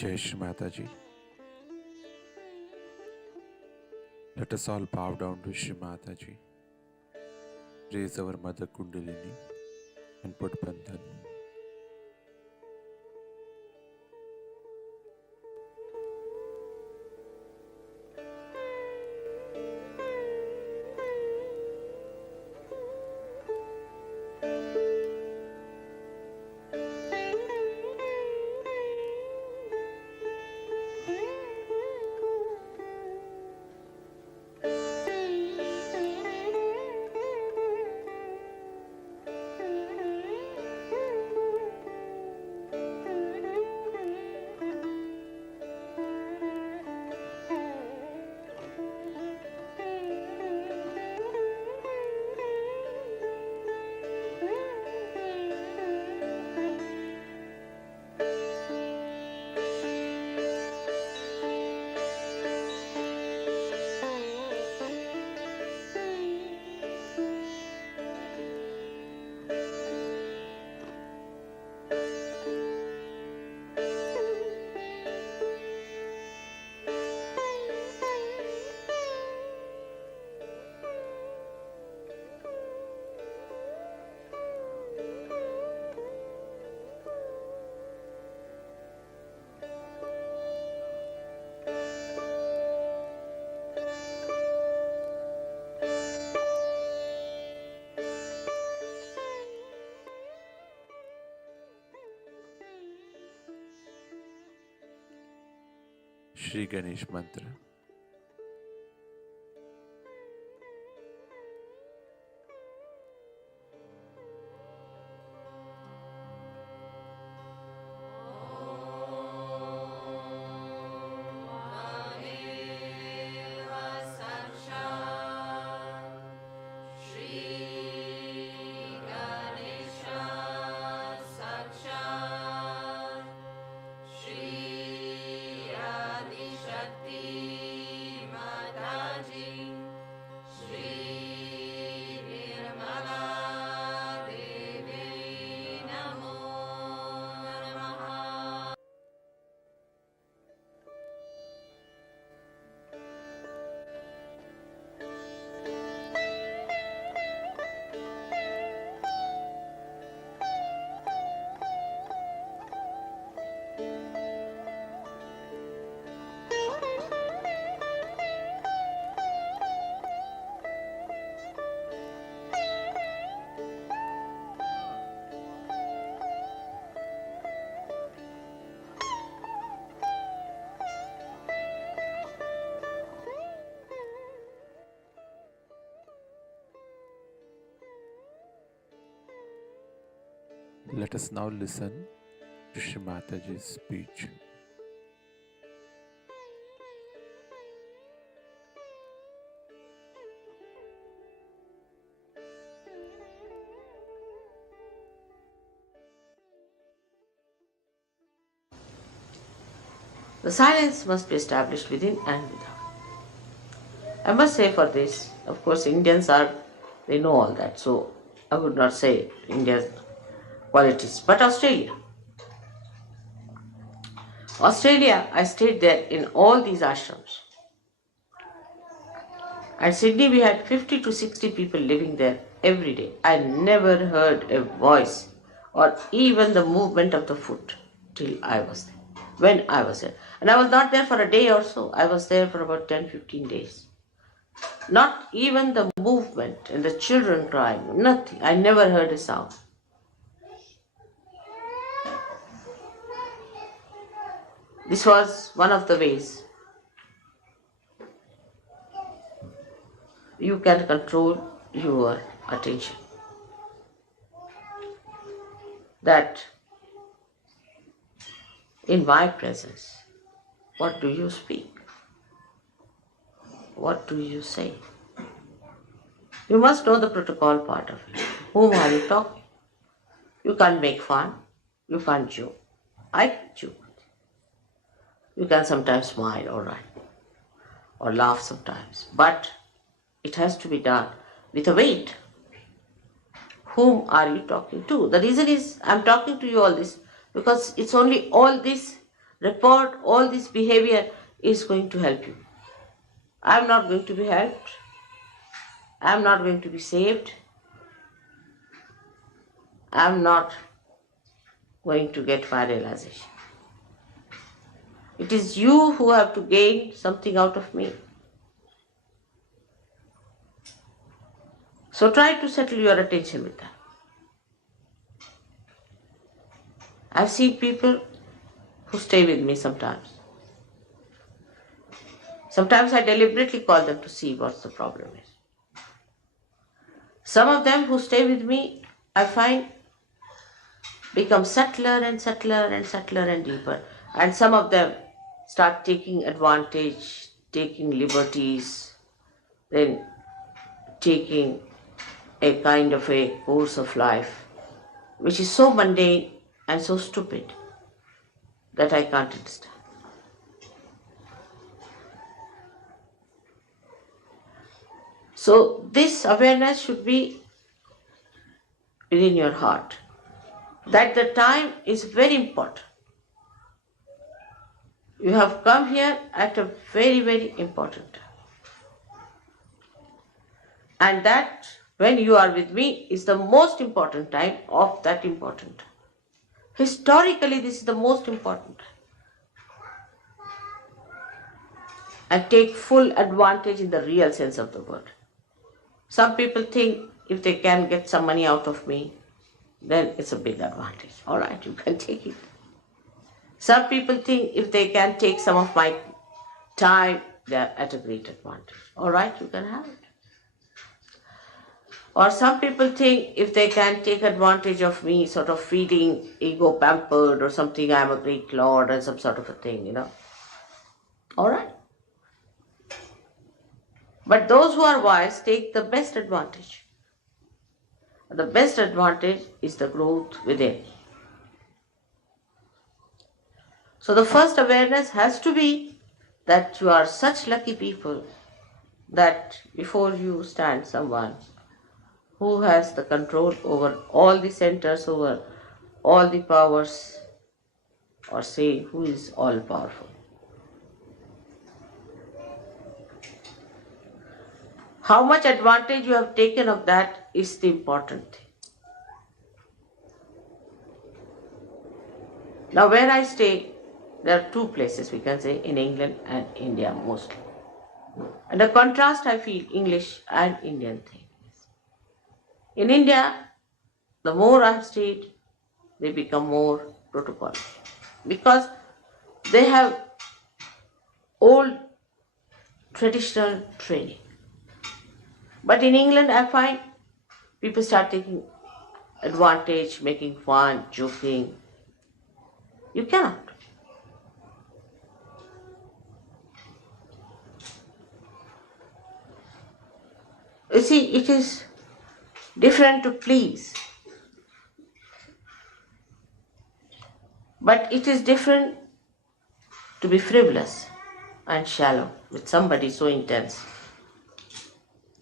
Jai Shri Mataji. Let us all bow down to Shri Mataji. Raise our Mother Kundalini and put Bandhan. Shri Ganesh Mantra. Let us now listen to Shri Mataji's speech. The silence must be established within and without. I must say for this, of course, they know all that, so I would not say India's qualities. But Australia, I stayed there in all these ashrams. At Sydney, we had 50 to 60 people living there every day. I never heard a voice or even the movement of the foot till I was there. When I was there. And I was not there for a day or so. I was there for about 10-15 days. Not even the movement and the children crying, nothing. I never heard a sound. This was one of the ways you can control your attention. That in my presence, what do you speak? What do you say? You must know the protocol part of it. Whom are you talking? You can't make fun. You can't joke. I can joke. You can sometimes smile, all right, or laugh sometimes. But it has to be done with a weight. Whom are you talking to? The reason is I'm talking to you all this because it's only all this report, all this behavior is going to help you. I'm not going to be helped. I'm not going to be saved. I'm not going to get my realization. It is you who have to gain something out of me. So try to settle your attention with that. I've seen people who stay with me sometimes. Sometimes I deliberately call them to see what the problem is. Some of them who stay with me, I find, become subtler and subtler and subtler and deeper. And some of them start taking advantage, taking liberties, then taking a kind of a course of life which is so mundane and so stupid that I can't understand. So this awareness should be within your heart, that the time is very important. You have come here at a very, very important time. And that, when you are with me, is the most important time of that important time. Historically, this is the most important time. And take full advantage in the real sense of the word. Some people think if they can get some money out of me, then it's a big advantage. All right, you can take it. Some people think if they can take some of my time they are at a great advantage. All right, you can have it. Or some people think if they can take advantage of me, sort of feeling ego pampered or something, I'm a great lord and some sort of a thing. All right. But those who are wise take the best advantage. The best advantage is the growth within. So the first awareness has to be that you are such lucky people that before you stand someone who has the control over all the centers, over all the powers, or say who is all powerful. How much advantage you have taken of that is the important thing. Now, where I stay, there are two places we can say in England and India mostly. And the contrast I feel English and Indian thing. In India, the more I have stayed, they become more protocol because they have old traditional training. But in England, I find people start taking advantage, making fun, joking. You cannot. You see, it is different to please, but it is different to be frivolous and shallow with somebody so intense.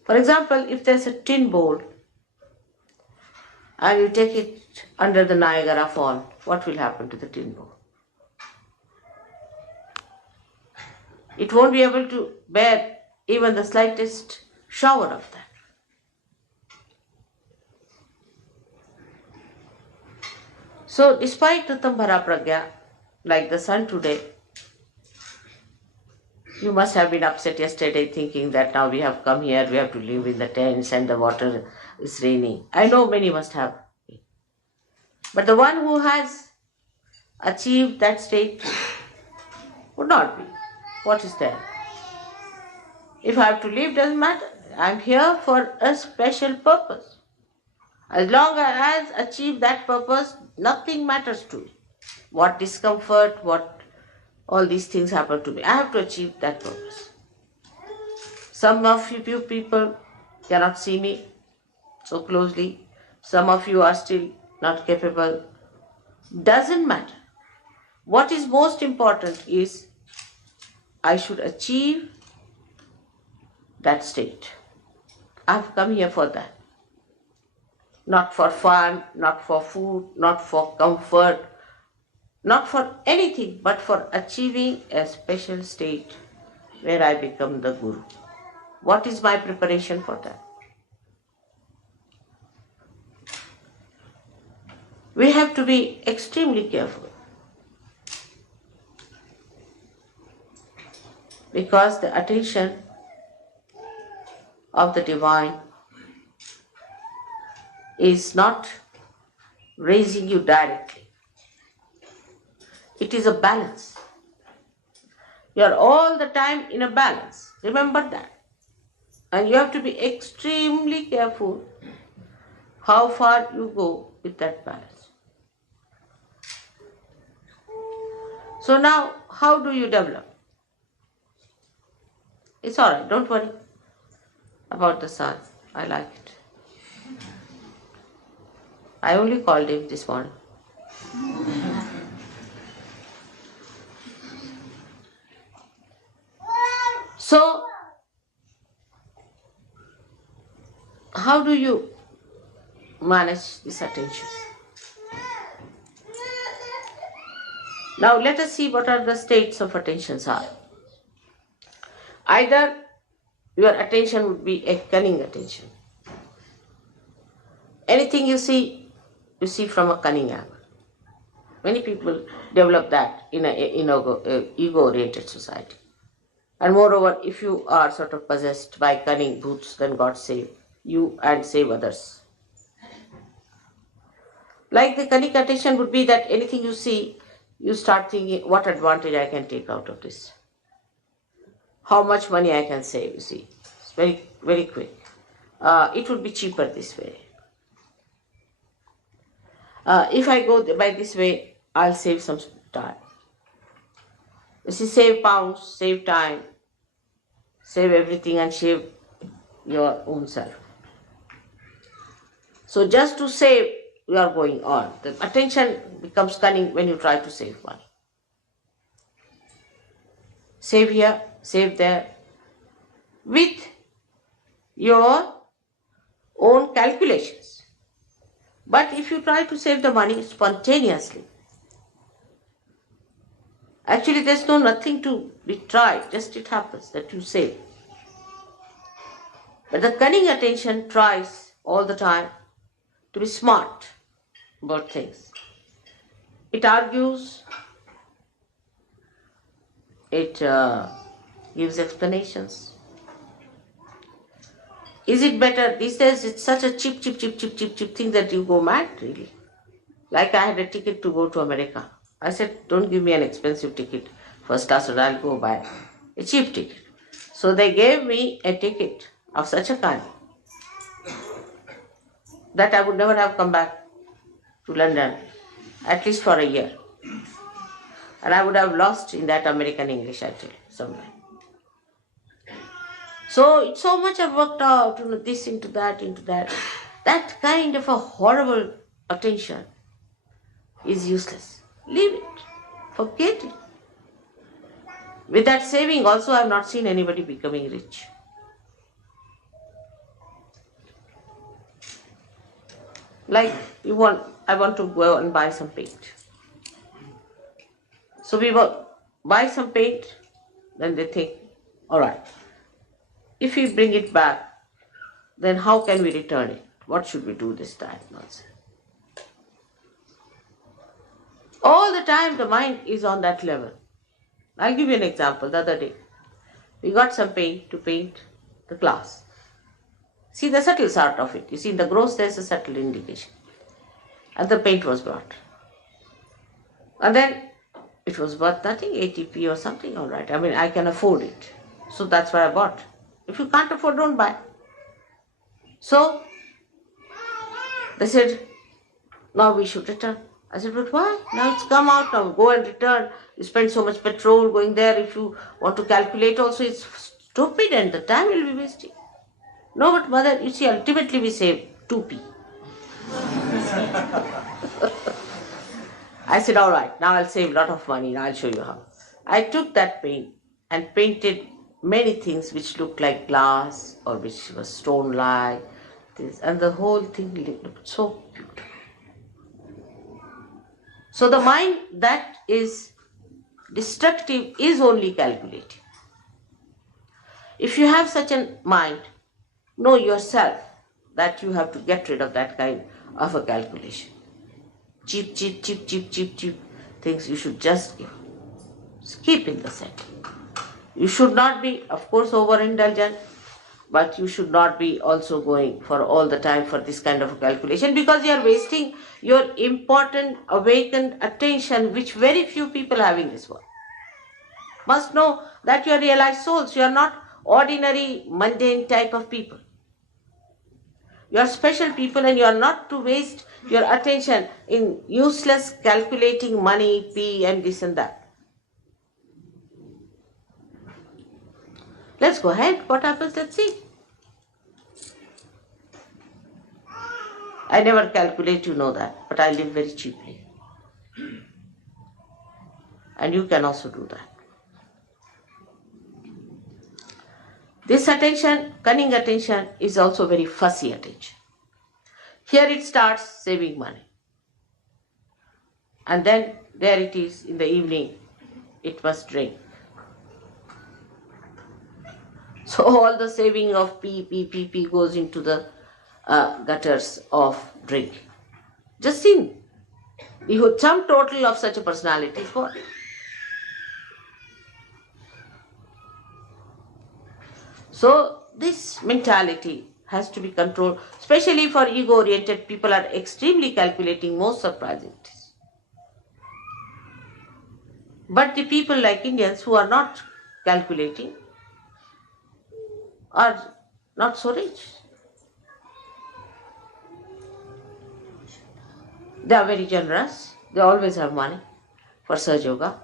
For example, if there's a tin bowl and you take it under the Niagara Fall, what will happen to the tin bowl? It won't be able to bear even the slightest shower of that. So, despite Ritambhara Pragya, like the sun today, you must have been upset yesterday thinking that now we have come here, we have to live in the tents and the water is raining. I know many must have. But the one who has achieved that state would not be. What is there? If I have to live, doesn't matter. I am here for a special purpose. As long as I have achieved that purpose, nothing matters to me. What discomfort, what all these things happen to me. I have to achieve that purpose. Some of you people cannot see me so closely. Some of you are still not capable. Doesn't matter. What is most important is I should achieve that state. I have come here for that. Not for fun, not for food, not for comfort, not for anything, but for achieving a special state where I become the Guru. What is my preparation for that? We have to be extremely careful because the attention of the divine is not raising you directly. It is a balance. You are all the time in a balance. Remember that. And you have to be extremely careful how far you go with that balance. So now, how do you develop? It's all right, don't worry about the sun. I like it. I only called him this morning. So, how do you manage this attention? Now, let us see what are the states of attentions are. Either your attention would be a cunning attention. Anything you see from a cunning angle. Many people develop that in an ego-oriented society. And moreover, if you are sort of possessed by cunning bhoots, then God save you and save others. Like the cunning attention would be that anything you see, you start thinking, what advantage I can take out of this? how much money I can save, you see. It's very, very quick. It would be cheaper this way. If I go by this way, I'll save some time. You see, save pounds, save time, save everything and save your own self. So just to save, you are going on. The attention becomes cunning when you try to save money. Save here, save there, with your own calculations. But if you try to save the money spontaneously, actually there's nothing to be tried, just it happens that you save. But the cunning attention tries all the time to be smart about things. It argues, it gives explanations. Is it better? These days it's such a cheap thing that you go mad, really. Like I had a ticket to go to America. I said, don't give me an expensive ticket, first class, or I'll go buy a cheap ticket. So they gave me a ticket of such a kind that I would never have come back to London, at least for a year. And I would have lost in that American English, I tell you, somewhere. So it's so much I've worked out, this into that. That kind of a horrible attention is useless. Leave it. Forget it. With that saving also, I have not seen anybody becoming rich. Like I want to go and buy some paint. So we buy some paint, then they think, all right, if we bring it back, then how can we return it? What should we do this time? Nonsense. All the time the mind is on that level. I'll give you an example. The other day, we got some paint to paint the glass. See the subtle sort of it. You see, in the gross there's a subtle indication. And the paint was brought. And then it was worth nothing, 80p or something, all right. I mean, I can afford it. So that's why I bought. If you can't afford, don't buy. So they said, now we should return. I said, but why? Now it's come out, now go and return. You spend so much petrol going there. If you want to calculate also, it's stupid and the time will be wasting. No, but mother, you see, ultimately we save 2p. I said, all right, now I'll save a lot of money and I'll show you how. I took that paint and painted many things which looked like glass or which was stone-like, this, and the whole thing looked so beautiful. So the mind that is destructive is only calculating. If you have such a mind, know yourself that you have to get rid of that kind of a calculation. Cheap things you should just give. Keep in the center. You should not be, of course, overindulgent, but you should not be also going for all the time for this kind of a calculation, because you are wasting your important awakened attention, which very few people have in this world. Must know that you are realized souls. You are not ordinary, mundane type of people. You are special people, and you are not to waste your attention in useless calculating money, P and this and that. Let's go ahead. What happens? Let's see. I never calculate, you know that, but I live very cheaply. And you can also do that. This attention, cunning attention, is also very fussy attention. Here it starts saving money. And then there it is in the evening, it must drink. So all the saving of P goes into the gutters of drink. Just think, the sum total of such a personality is what? So this mentality has to be controlled, especially for ego-oriented people are extremely calculating, most surprising. But the people like Indians who are not calculating, are not so rich. They are very generous. They always have money for Sahaja Yoga.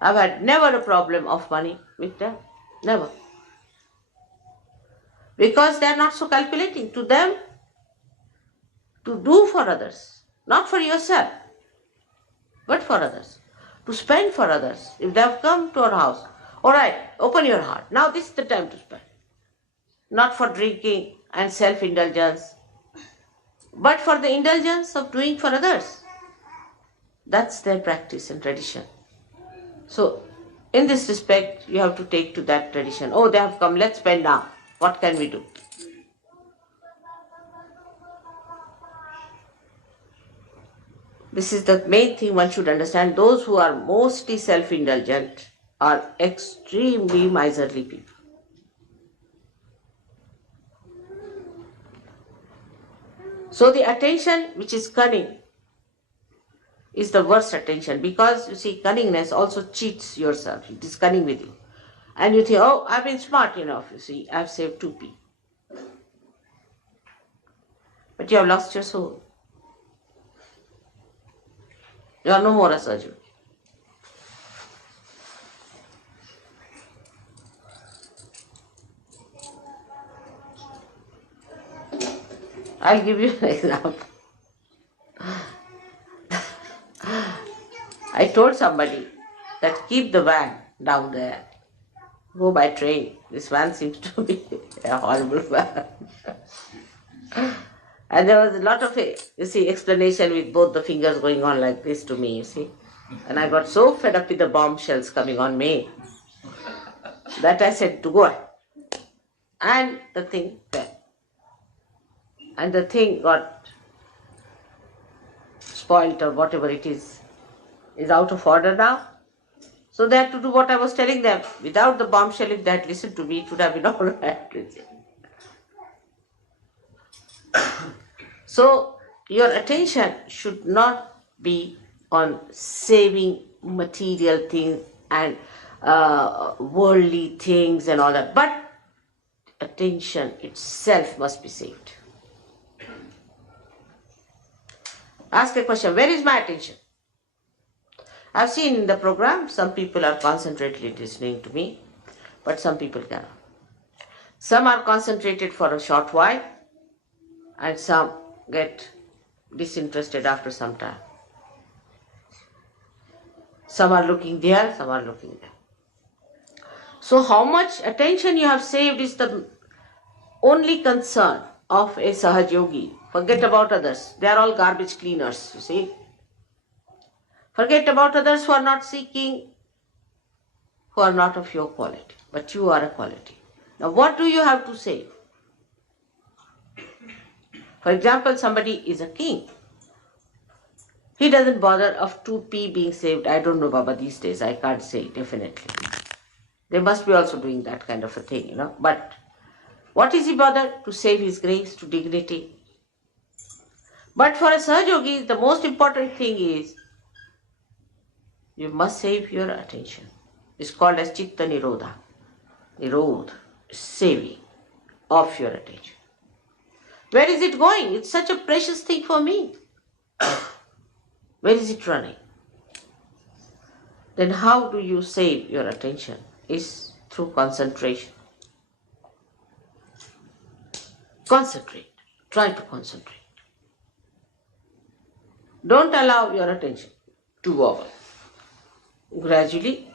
I've had never a problem of money with them. Never. Because they are not so calculating. To them, to do for others, not for yourself, but for others. To spend for others. If they have come to our house, all right, open your heart. Now this is the time to spend. Not for drinking and self-indulgence, but for the indulgence of doing for others. That's their practice and tradition. So, in this respect, you have to take to that tradition. Oh, they have come, let's spend now. What can we do? This is the main thing one should understand. Those who are mostly self-indulgent are extremely miserly people. So the attention which is cunning is the worst attention, because you see, cunningness also cheats yourself. It is cunning with you. And you think, oh, I've been smart enough, you see, I've saved 2p. But you have lost your soul. You are no more a Sahaja Yogi. I'll give you an example. I told somebody that keep the van down there. Go by train. This van seems to be a horrible van. And there was a lot of, you see, explanation with both the fingers going on like this to me, you see. And I got so fed up with the bombshells coming on me that I said to go ahead. And the thing fell. And the thing got spoilt or whatever it is out of order now. So they had to do what I was telling them. Without the bombshell, if they had listened to me, it would have been all right. So your attention should not be on saving material things and worldly things and all that, but attention itself must be saved. Ask a question, where is my attention? I've seen in the program, some people are concentratedly listening to me, but some people cannot. Some are concentrated for a short while, and some get disinterested after some time. Some are looking there, some are looking there. So how much attention you have saved is the only concern of a Sahaja Yogi. Forget about others. They are all garbage cleaners, you see. Forget about others who are not seeking, who are not of your quality, but you are a quality. Now what do you have to save? For example, somebody is a king. He doesn't bother of 2p being saved. I don't know, Baba, these days. I can't say definitely. They must be also doing that kind of a thing, you know. But what is he bothered? To save his grace, to dignity. But for a Sahaja Yogi, the most important thing is you must save your attention. It's called as Chitta Nirodha. Nirodha, saving of your attention. Where is it going? It's such a precious thing for me. Where is it running? Then how do you save your attention? Is through concentration. Concentrate. Try to concentrate. Don't allow your attention to wobble. Gradually,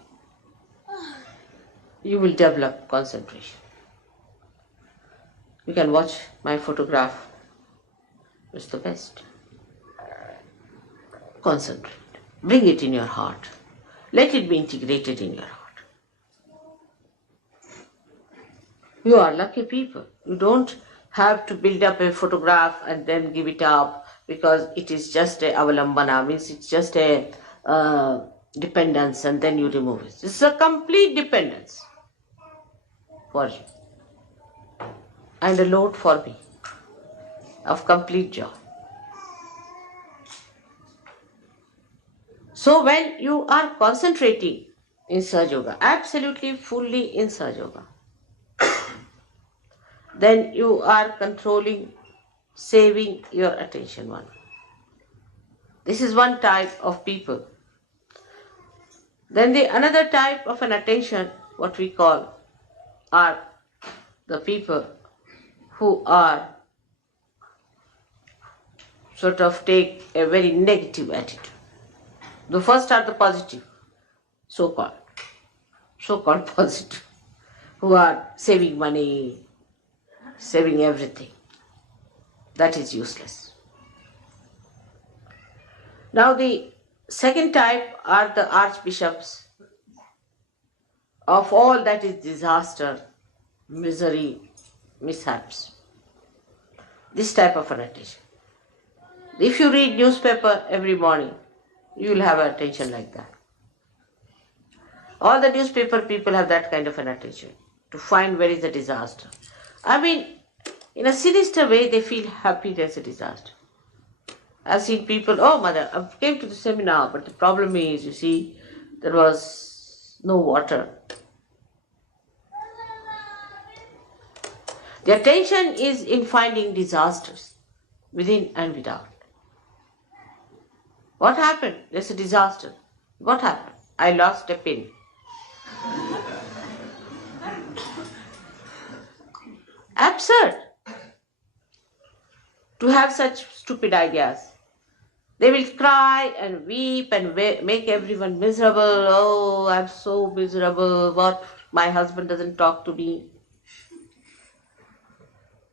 you will develop concentration. You can watch my photograph. It's the best. Concentrate. Bring it in your heart. Let it be integrated in your heart. You are lucky people. You don't have to build up a photograph and then give it up because it is just a avalambana, means it's just a dependence, and then you remove it. It's a complete dependence for you and a load for me of complete joy. So when you are concentrating in Sahaja Yoga, absolutely fully in Sahaja Yoga, then you are controlling, saving your attention one. This is one type of people. Then the another type of an attention, what we call, are the people who are sort of take a very negative attitude. The first are the positive, so-called positive, who are saving money, saving everything. That is useless. Now the second type are the archbishops of all that is disaster, misery, mishaps. This type of an attention. If you read newspaper every morning, you will have attention like that. All the newspaper people have that kind of an attention to find where is the disaster. I mean, in a sinister way, they feel happy there's a disaster. I've seen people, oh mother, I came to the seminar, but the problem is, you see, there was no water. The attention is in finding disasters within and without. What happened? There's a disaster. What happened? I lost a pin. Absurd to have such stupid ideas. They will cry and weep and make everyone miserable. Oh, I'm so miserable. What? My husband doesn't talk to me.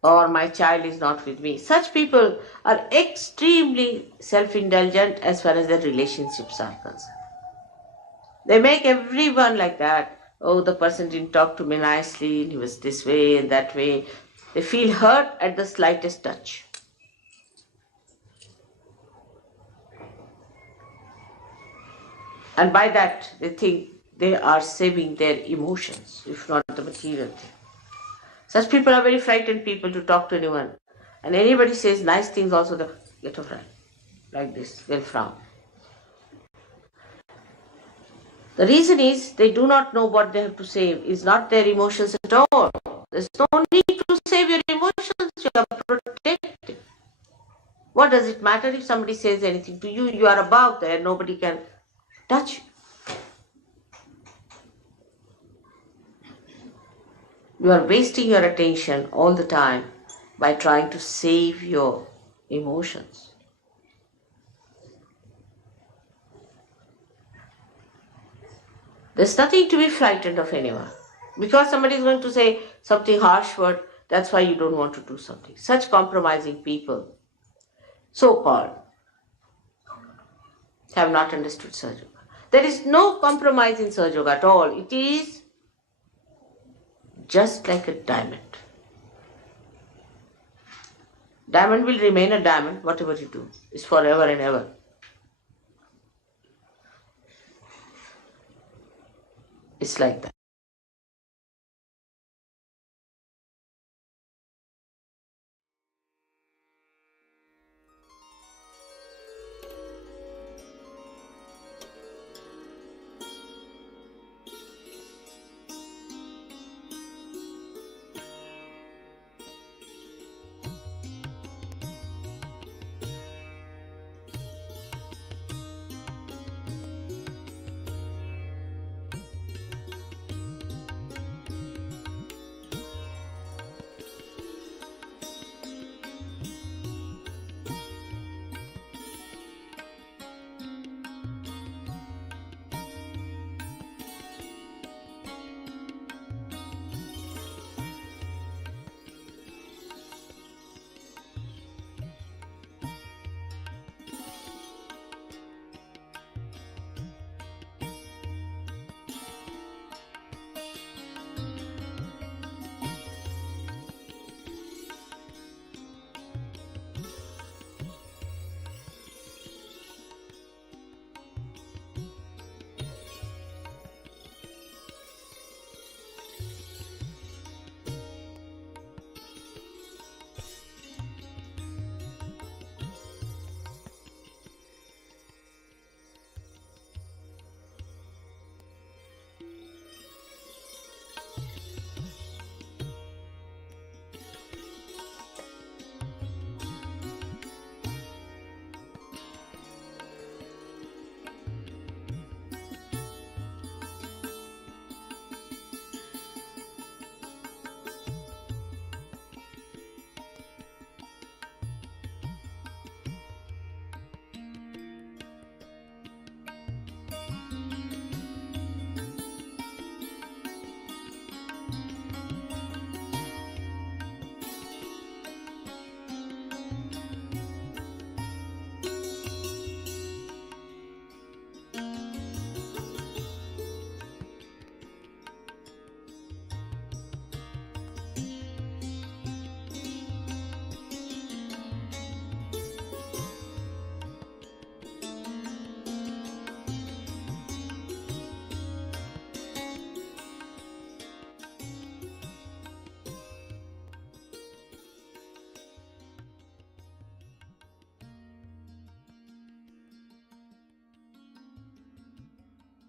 Or my child is not with me. Such people are extremely self-indulgent as far as their relationships are concerned. They make everyone like that. Oh, the person didn't talk to me nicely, and he was this way and that way. They feel hurt at the slightest touch. And by that, they think they are saving their emotions, if not the material thing. Such people are very frightened people to talk to anyone. And anybody says nice things also, they get a fright. Like this, they'll frown. The reason is they do not know what they have to save. It's not their emotions at all. There's no need to save your emotions. You are protected. What does it matter if somebody says anything to you? You are above there. Nobody can touch you. You are wasting your attention all the time by trying to save your emotions. There's nothing to be frightened of anyone. Because somebody is going to say something harsh word, that's why you don't want to do something. Such compromising people, so-called, have not understood Sahaja Yoga. There is no compromise in Sahaja Yoga at all. It is just like a diamond. Diamond will remain a diamond, whatever you do. It's forever and ever. It's like that.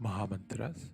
महामंत्रास.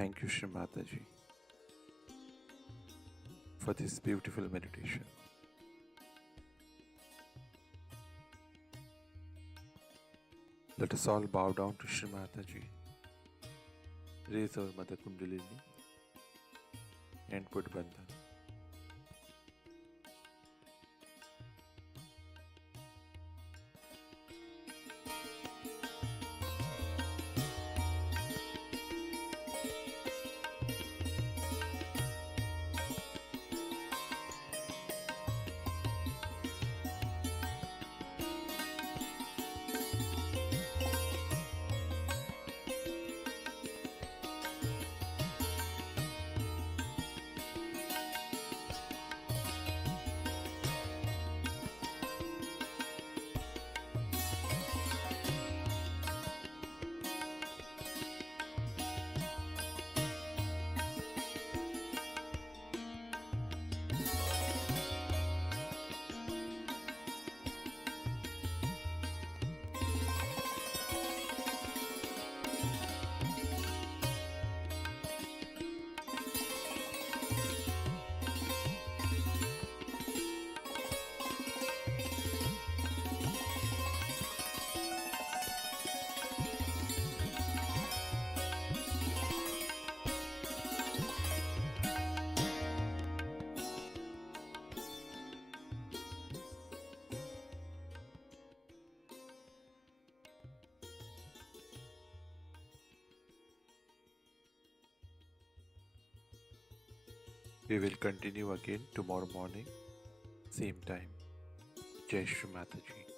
Thank you, Shri Mataji, for this beautiful meditation. Let us all bow down to Shri Mataji, raise our Mother Kundalini, and put Bandhan. We will continue again tomorrow morning, same time. Jai Shri Mataji.